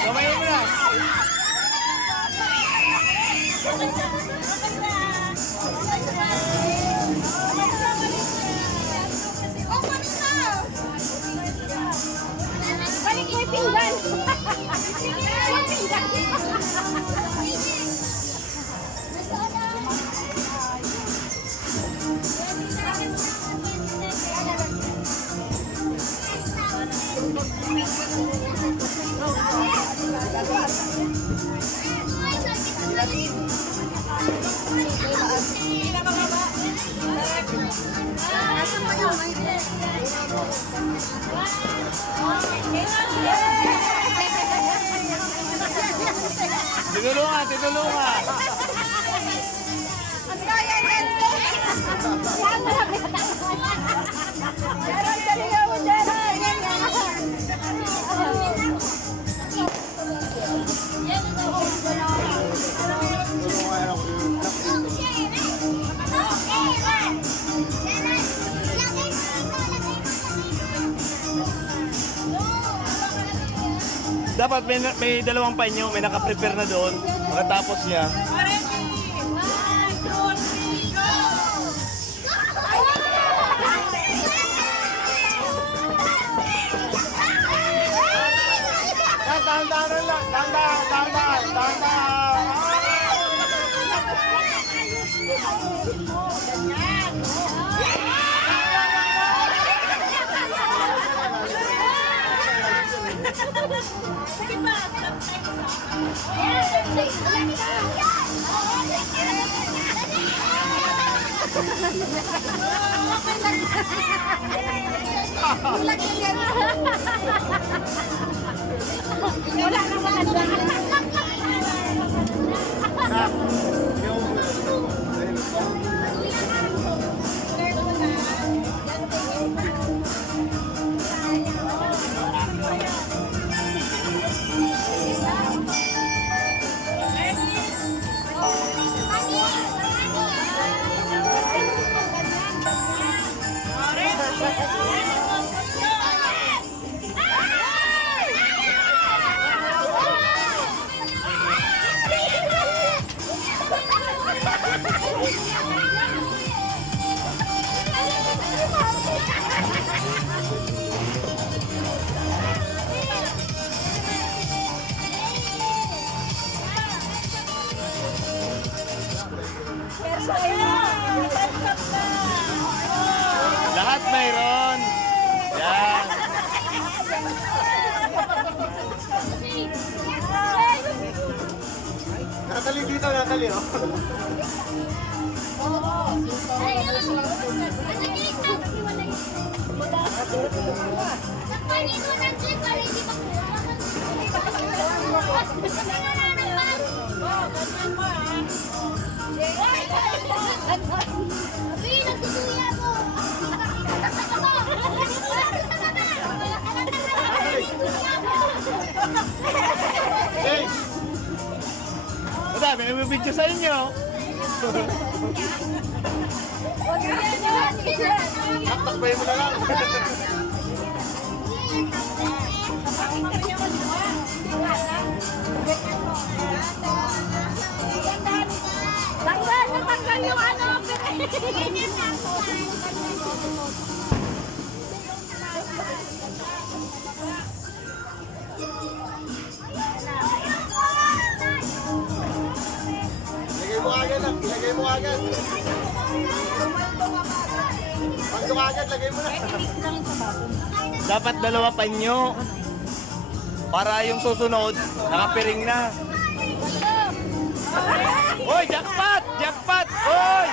Gamayin mo na. Balik mo yung pinggan. Yung pinggan. Tinulungan, tinulungan. Ang kaya yan. Yan na lang. Jaron, dalihan mo, Jaron. Yan nga. Dapat may dalawang panyo, may naka-prepare na doon. Pagkatapos niya. Dahan-dahan lang. Dahan-dahan. Sige pa. Wala na maganda. Lahat mayroon. Yan. Natali dito, Natali, oh. Hey! Madami, may video sa inyo. Taktakbayin mo na lang. Natanggal yung ano. Lagay mo agad. Pag agad, lagay mo na. Dapat dalawa panyo. Para yung susunod, nakapiring na. Hoy, jackpot! Jackpot! Hoy!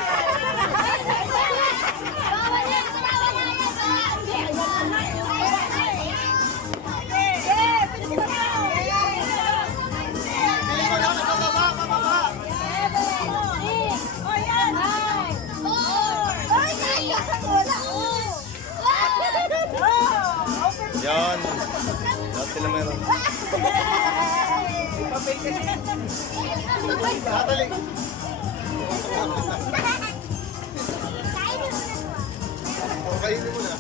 Yan. Lahat sila meron. Natali. Kainin mo na.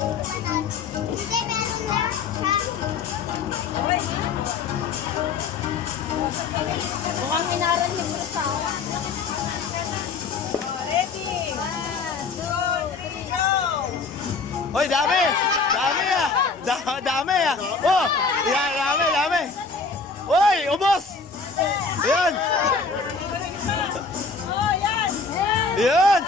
Hindi, meron na siya. Mukhang inaral yung asawa. Ready? 1, 2, 3, go! Hoy, dami! Dami ah! Dami ah! Oh! Yan, dami! Hoy, ubos! Yan! Oh, yan! Yan!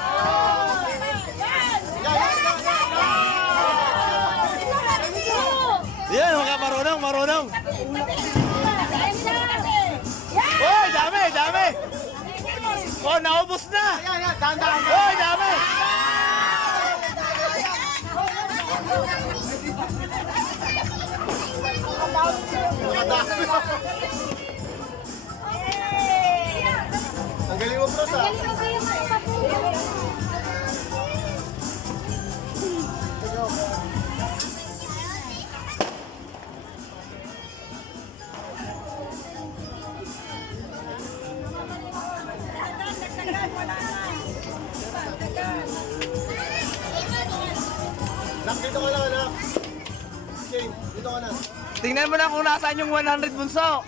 Yan, mga marunong! Hoy, dami! Oh, naubos na! Hoy, dami! Ang galing mo, bros, ah. Nak, dito ka lang, anak. Shane, dito ka na. Tingnan mo na kung nasaan yung 100 bunso.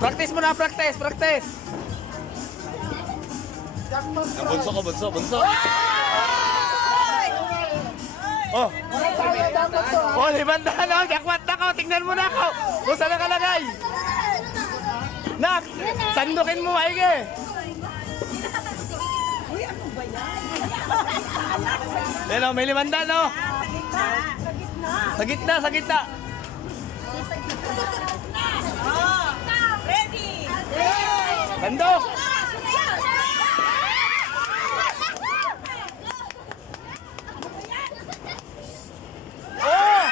Practice mo na, practice. Ang bunso. Oh. Oh, 500 na. Jackpot na ko. Tingnan mo na ako. Kung saan nakalagay. Nak, sandukin mo, maigi. Yan o, may 500 no? Sa gitna. Oh, ready? Sandok. Oh!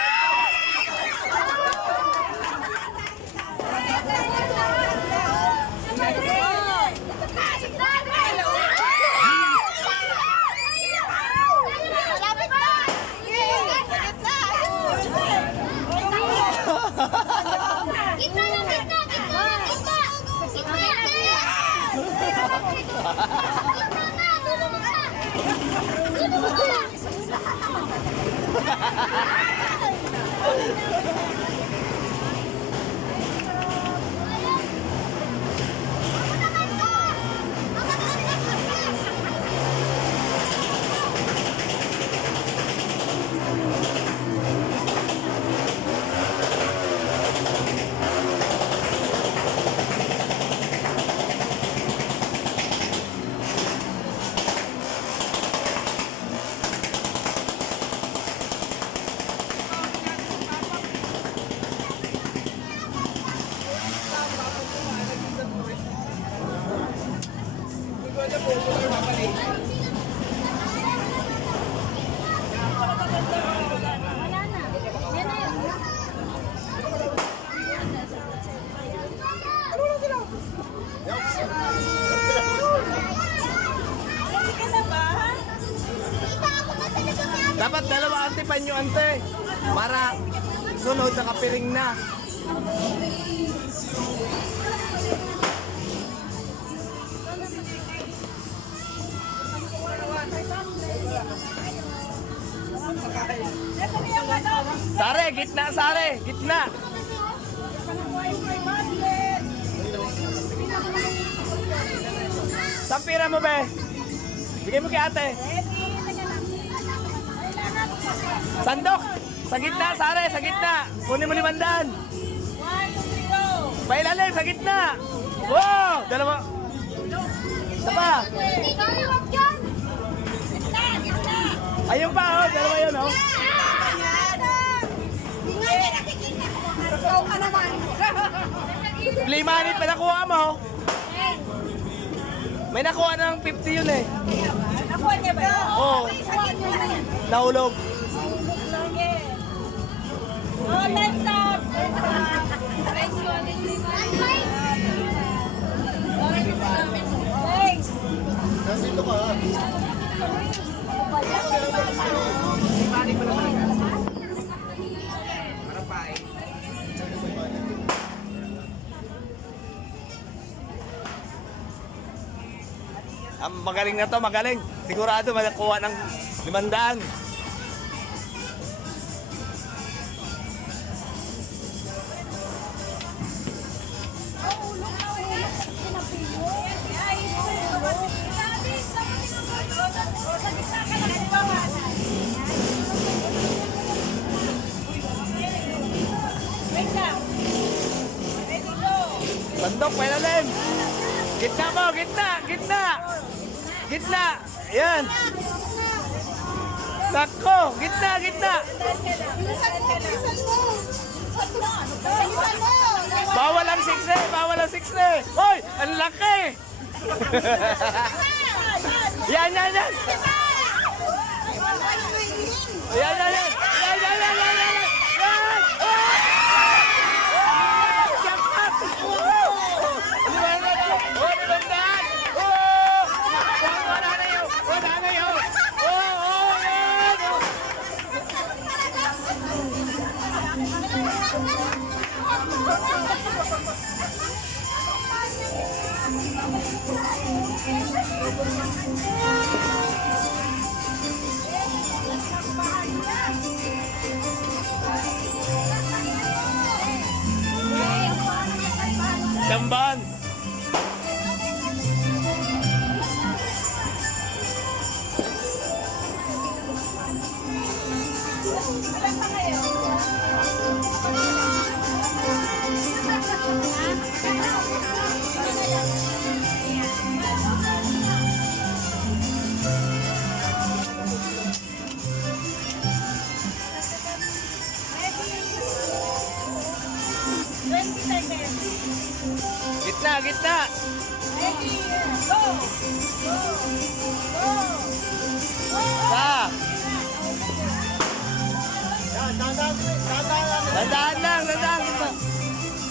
Dapat dalawa ante panyo ante para sunod nakapiring na. Sare, gitna. Sampira mo be. Bigay mo kay ate. Sandok! Sa gitna, Sare! Sa gitna! Kunin mo 500! 1, 2, 3, go! Pailalim, sa gitna! Wow! Dalawa! Isa pa! Ayun pa, oh! Dalawa yun, oh! Play money pa nakuha mo! May nakuha ng 50 yun eh! Nakuha niya ba? Oo! Nahulog! Oh, time's up! Thanks! Nandito ka, ah. Magaling na to, magaling! Sigurado makakuha ng 500. Wait lang. Ready, go. Sandok, may lalim. Gitna mo, gitna, gitna. Gitna. Yan. Sakko, gitna, gitna. Bawal ang 6 bawal ang 6 Hoy, ang laki. Yan, yan, yan. Yan, yan, yan. Yan, yan, yan, yan, yan. Yan. Jackpot. Libandan. Oh, libandan. Oh, wala na yun. Wala na yun. Oh, yan. Jamban. Gitna, gitna. Ready, go. Sa. Yan, dahan-dahan. Dahan-dahan lang. Dadaan lang, dadaan.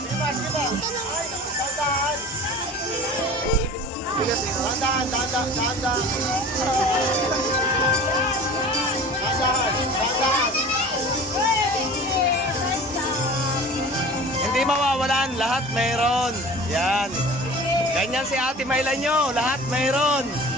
Limas, kita. Dahan-dahan. Dahan-dahan, dahan-dahan, dahan-dahan. Dahan-dahan, dahan-dahan. Hindi mawawalan, lahat mayroon. Yan. Ganyan si Ate Mayla nyo, lahat mayroon.